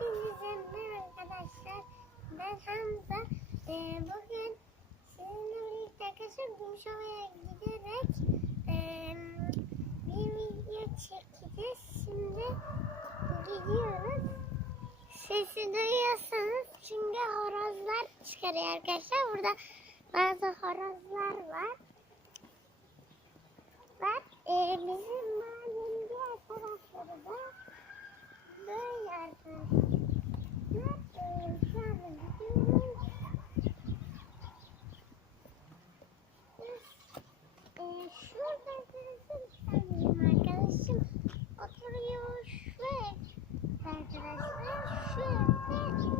Hepinize merhaba arkadaşlar. Ben Hamza. Ee, bugün sizinle birlikte arkadaşlar giderek e, bir video çekeceğiz. Şimdi gidiyoruz. Sesi duyuyorsanız çünkü horozlar çıkarıyor arkadaşlar. Burada bazı horozlar var.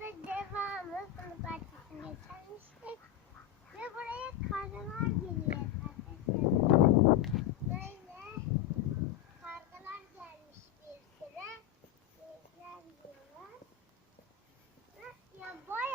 da devamlı sınıf bahçesini geçermiştik. Ve buraya kargalar geliyor arkadaşlar. Böyle kargalar gelmiş bir süre. Bizler diyorlar. Ya boy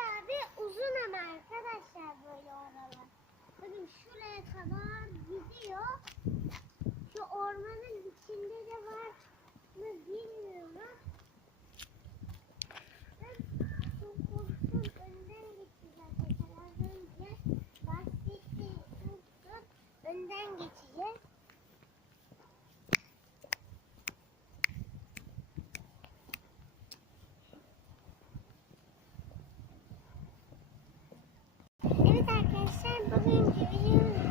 Buradan geçeceğiz. Evet arkadaşlar bugünkü videomuz